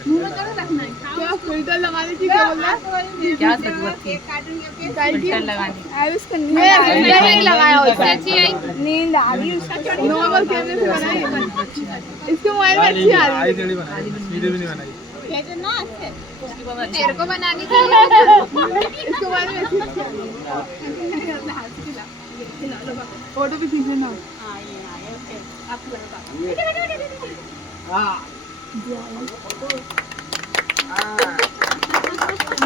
क्या फिल्टर लगाने की क्या बोल रहा है? क्या जरूरत थी फिल्टर लगाने की? फिल्टर नहीं लगाया होता। नींद आ रही उसका नॉर्मल कैमरे से बनाई इसके मोबाइल में अच्छी आ रही है। तेरे को बनानी थी इसके मोबाइल में अच्छी फोटो भी खींचे ना।